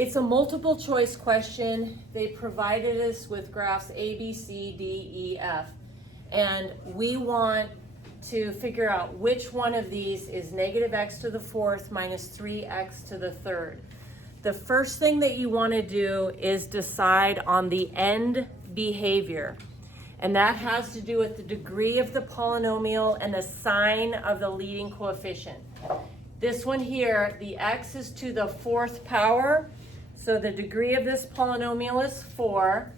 It's a multiple choice question. They provided us with graphs A, B, C, D, E, F. And we want to figure out which one of these is negative x to the fourth minus 3x to the third. The first thing that you want to do is decide on the end behavior. And that has to do with the degree of the polynomial and the sign of the leading coefficient. This one here, the x is to the fourth power. So the degree of this polynomial is 4.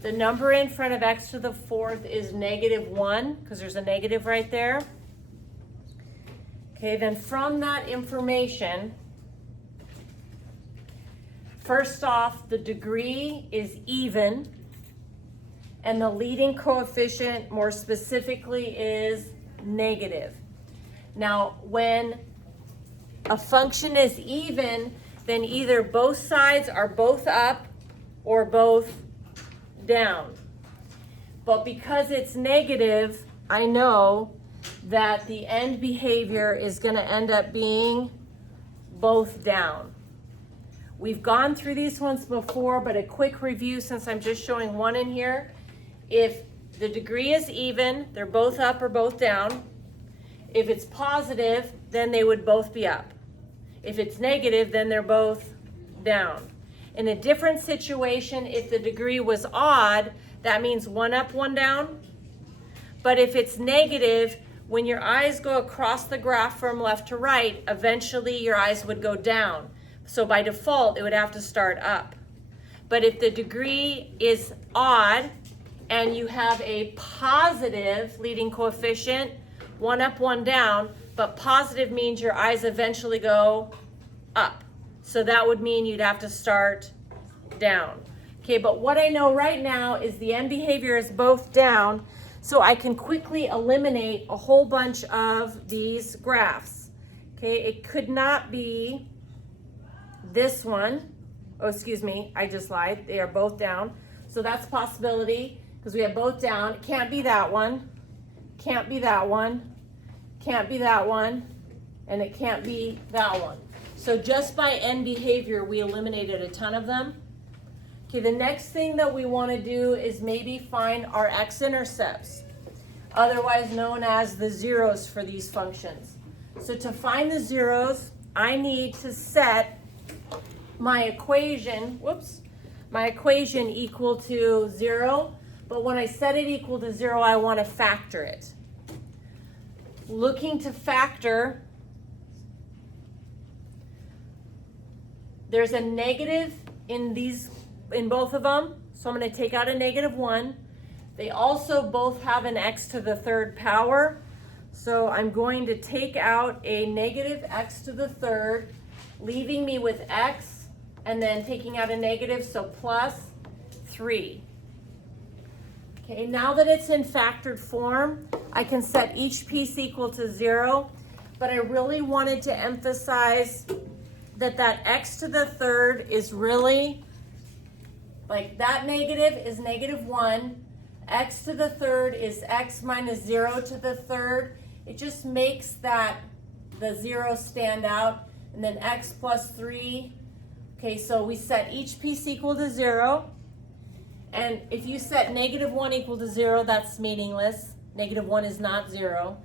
The number in front of x to the fourth is -1, because there's a negative right there. Okay, then from that information, first off, the degree is even, and the leading coefficient, more specifically, is negative. Now, when a function is even, then either both sides are both up or both down. But because it's negative, I know that the end behavior is going to end up being both down. We've gone through these ones before, but a quick review since I'm just showing one in here. If the degree is even, they're both up or both down. If it's positive, then they would both be up. If it's negative, then they're both down. In a different situation, if the degree was odd, that means one up, one down. But if it's negative, when your eyes go across the graph from left to right, eventually your eyes would go down. So by default, it would have to start up. But if the degree is odd and you have a positive leading coefficient, one up, one down, but positive means your eyes eventually go up. So that would mean you'd have to start down. Okay, but what I know right now is the end behavior is both down, so I can quickly eliminate a whole bunch of these graphs. Okay, it could not be this one. Oh, excuse me, I just lied. They are both down. So that's a possibility because we have both down. It can't be that one. Can't be that one. Can't be that one. And it can't be that one. So just by end behavior, we eliminated a ton of them. Okay, the next thing that we want to do is maybe find our x-intercepts, otherwise known as the zeros for these functions. So to find the zeros, I need to set my equation, my equation equal to 0, but when I set it equal to 0, I want to factor it. Looking to factor, there's a negative in both of them, so I'm going to take out a -1. They also both have an x to the third power, so I'm going to take out a negative x to the third, leaving me with x, and then taking out a negative, so plus 3. Okay, now that it's in factored form, I can set each piece equal to 0, but I really wanted to emphasize that x to the third is really, like that negative is -1, x to the third is x minus 0 to the third. It just makes the 0 stand out, and then x plus 3. Okay, so we set each piece equal to 0, and if you set -1 equal to 0, that's meaningless. -1 is not 0.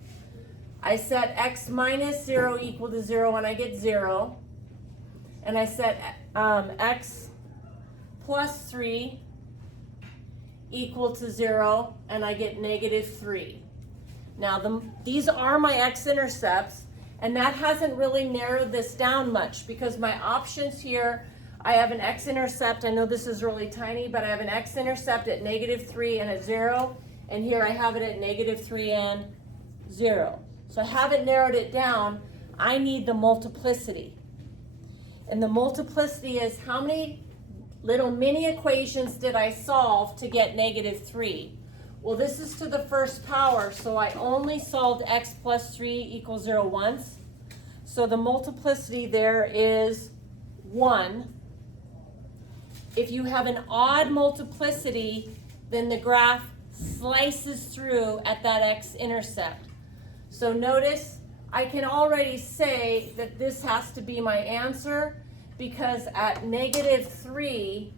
I set x minus 0 equal to 0 and I get 0. And I set x plus 3 equal to 0, and I get -3. Now, these are my x-intercepts, and that hasn't really narrowed this down much because my options here, I have an x-intercept. I know this is really tiny, but I have an x-intercept at -3 and at 0, and here I have it at -3 and 0. So I haven't narrowed it down. I need the multiplicity. And the multiplicity is how many little mini equations did I solve to get -3? Well, this is to the first power, so I only solved x plus 3 equals 0 once. So the multiplicity there is 1. If you have an odd multiplicity, then the graph slices through at that x-intercept. So notice I can already say that this has to be my answer because at -3,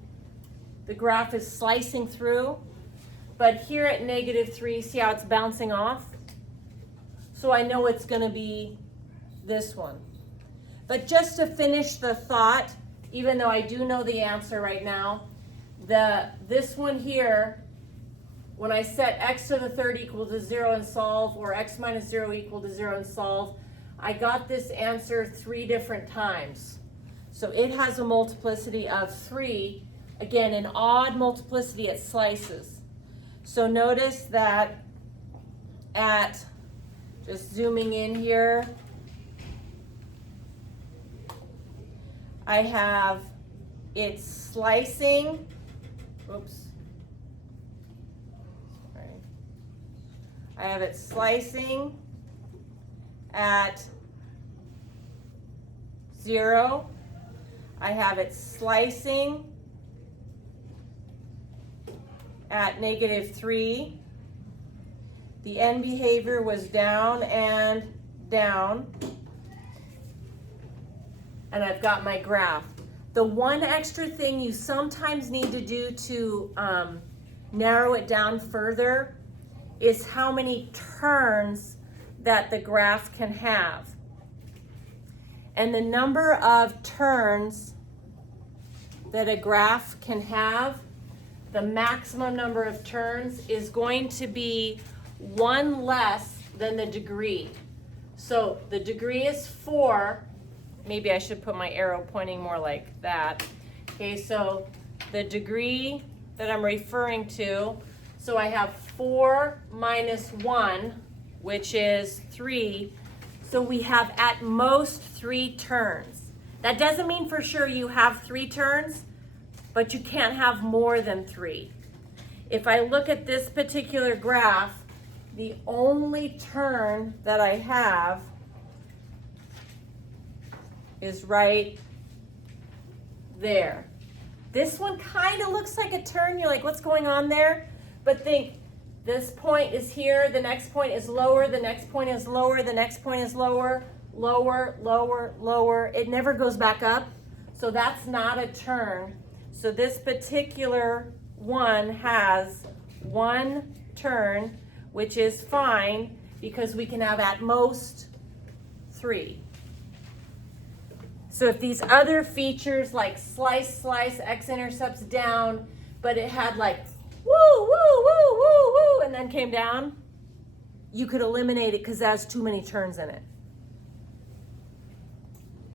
the graph is slicing through. But here at -3, see how it's bouncing off? So I know it's going to be this one. But just to finish the thought, even though I do know the answer right now, this one here, when I set x to the third equal to 0 and solve, or x minus 0 equal to 0 and solve, I got this answer 3 different times. So it has a multiplicity of 3. Again, an odd multiplicity, it slices. So notice that at, just zooming in here, I have it slicing, oops, sorry. I have it slicing at 0. I have it slicing at -3. The end behavior was down and down. And I've got my graph. The one extra thing you sometimes need to do to narrow it down further is how many turns that the graph can have. And the number of turns that a graph can have, the maximum number of turns is going to be 1 less than the degree. So the degree is 4. Maybe I should put my arrow pointing more like that. Okay, so the degree that I'm referring to, so I have 4 minus 1, which is 3. So we have at most 3 turns. That doesn't mean for sure you have 3 turns, but you can't have more than 3. If I look at this particular graph, the only turn that I have is right there. This one kind of looks like a turn. You're like, what's going on there? But think, this point is here, the next point is lower, the next point is lower, the next point is lower, lower, lower, lower. It never goes back up. So that's not a turn. So this particular one has 1 turn, which is fine because we can have at most 3. So if these other features like slice, slice, x-intercepts down, but it had like woo, woo, woo, woo, woo, and then came down, you could eliminate it because that has too many turns in it.